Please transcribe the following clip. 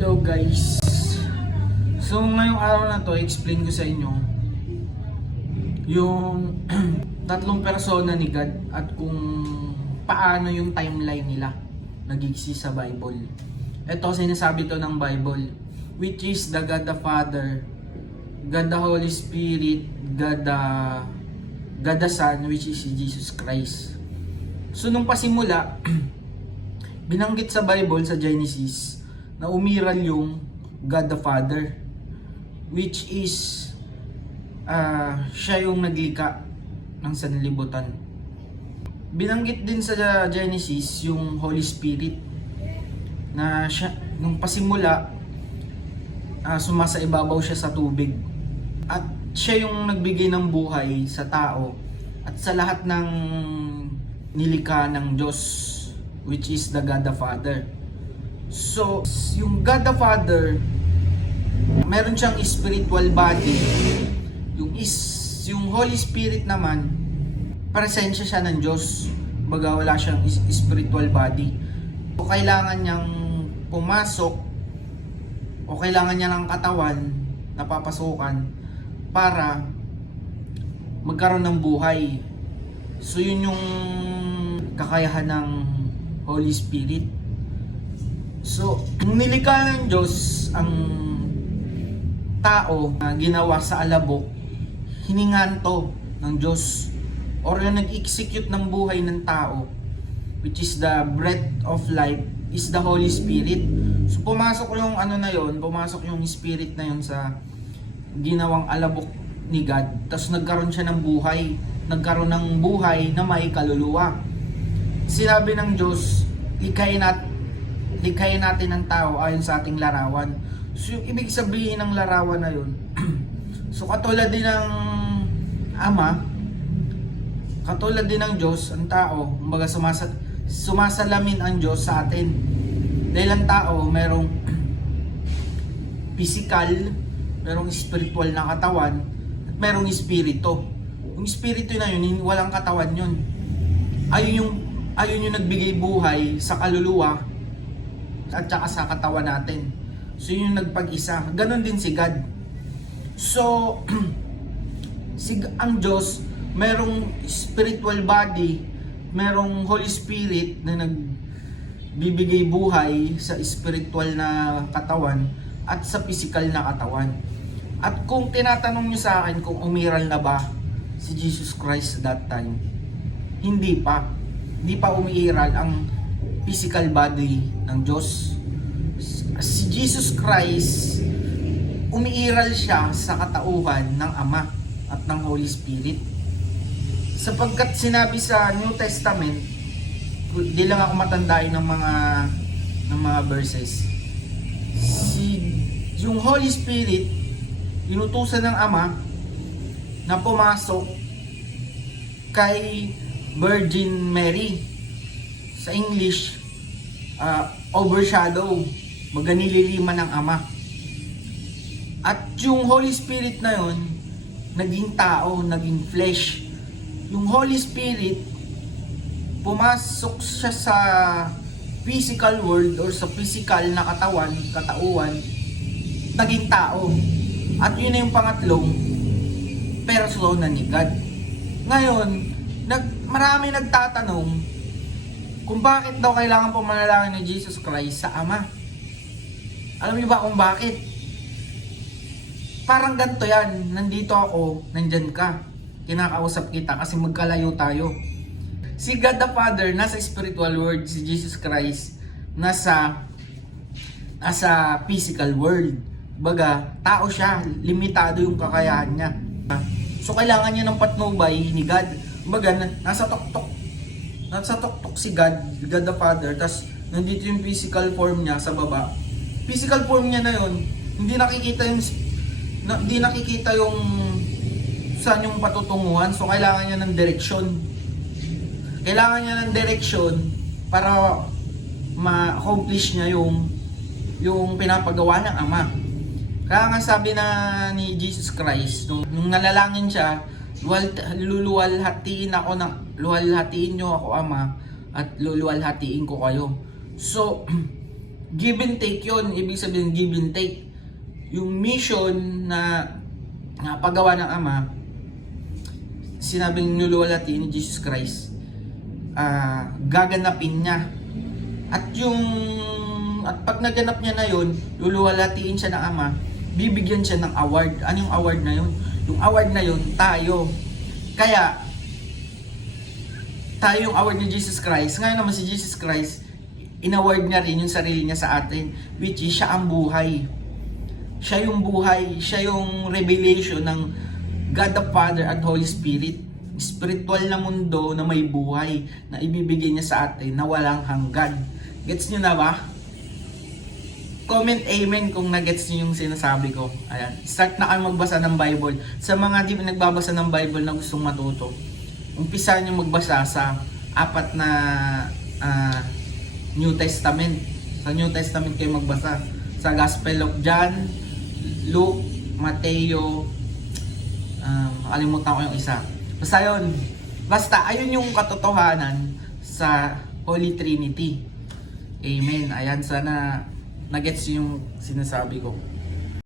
Hello guys. So ngayong araw na to, explain ko sa inyo yung tatlong persona ni God at kung paano yung timeline nila nag-exist sa Bible. Ito sinasabi to ng Bible, which is the God the Father, God the Holy Spirit, God the Son, which is Jesus Christ. So nung pasimula, binanggit sa Bible sa Genesis na umiral yung God the Father, which is siya yung naglikha ng sanlibutan. Binanggit din sa Genesis yung Holy Spirit na siya, nung pasimula, sumasaibabaw siya sa tubig at siya yung nagbigay ng buhay sa tao at sa lahat ng nilikha ng Diyos, which is the God the Father. So, yung God the Father, meron siyang spiritual body. Yung Holy Spirit naman, presensya siya ng Diyos. Baga wala siyang spiritual body. So, kailangan niyang pumasok o kailangan niya ng katawan na papasukan para magkaroon ng buhay. So, yun yung kakayahan ng Holy Spirit. So, nung nilikha ng Diyos ang tao na ginawa sa alabok, hiningan to ng Diyos or yung nag-execute ng buhay ng tao, which is the breath of life, is the Holy Spirit. So, pumasok yung pumasok yung Spirit na yun sa ginawang alabok ni God. Tapos nagkaroon siya ng buhay. Nagkaroon ng buhay na may kaluluwa. Sinabi ng Diyos, likhain natin ang tao ayon sa ating larawan. So yung ibig sabihin ng larawan na yun, so katulad din ng Ama, katulad din ng Diyos, ang tao, kumbaga sumasalamin ang Diyos sa atin. Dahil ang tao, merong physical, merong spiritual na katawan, at merong espiritu. Yung espiritu na yun, walang katawan yun. Ayun yung nagbigay buhay sa kaluluwa at saka sa katawan natin. So yun yung nagpag-isa. Ganon din si God. So ang Diyos, merong spiritual body, merong Holy Spirit na nagbibigay buhay sa spiritual na katawan at sa physical na katawan. At kung tinatanong nyo sa akin kung umiral na ba si Jesus Christ that time, hindi pa umiiral ang physical body ng Diyos. Si Jesus Christ, umiiral siya sa katauhan ng Ama at ng Holy Spirit. Sapagkat sinabi sa New Testament, di lang ako matandain ng mga verses. Yung Holy Spirit, inutusan ng Ama na pumasok kay Virgin Mary. Sa English, overshadow, maganililiman ng Ama. At yung Holy Spirit na yun, naging tao, naging flesh. Yung Holy Spirit, pumasok siya sa physical world or sa physical na katauhan, naging tao. At yun na yung pangatlong persona ni God. Ngayon, marami nagtatanong kung bakit daw kailangan pumanalangin ni Jesus Christ sa Ama. Alam niyo ba kung bakit? Parang ganito yan, nandito ako, nandyan ka, kinakausap kita kasi magkalayo tayo. Si God the Father nasa spiritual world, si Jesus Christ nasa physical world. Baga, tao siya, limitado yung kakayahan niya. So kailangan niya ng patnubay ni God. Baga, nasa tuktok si God the Father, tas nandito yung physical form niya sa baba. Physical form niya na yun, hindi nakikita yung saan yung patutunguhan. So kailangan niya ng direksyon. Para ma-accomplish niya yung pinapagawa ng Ama. Kaya nga sabi na ni Jesus Christ, nung nalalangin siya, luwalhatiin niyo ako Ama, at luluwalhatiin ko kayo. So Give and take yun. Ibig sabihin, give and take. Yung mission na paggawa ng Ama, sinabing nuluwalhatiin ni Jesus Christ, gaganapin niya. At pag naganap niya na yun, luluwalhatiin siya ng Ama, bibigyan siya ng award. Ano yung award na yun? Yung award na yun, tayo. Kaya, tayo yung award ni Jesus Christ. Ngayon naman si Jesus Christ, in-award niya rin yung sarili niya sa atin, which is siya ang buhay. Siya yung buhay, siya yung revelation ng God the Father at Holy Spirit. Spiritual na mundo na may buhay na ibibigay niya sa atin na walang hanggan. Gets niyo na ba? Comment amen kung na-gets niyo yung sinasabi ko. Ayan. Start na kayo magbasa ng Bible. Sa mga di nagbabasa ng Bible na gustong matuto, umpisa niyo magbasa sa 4 na New Testament. Sa New Testament kayo magbasa. Sa Gospel of John, Luke, Mateo, kalimutan ko yung isa. Basta yun. Basta, ayun yung katotohanan sa Holy Trinity. Amen. Ayan, sana nagets yung sinasabi ko.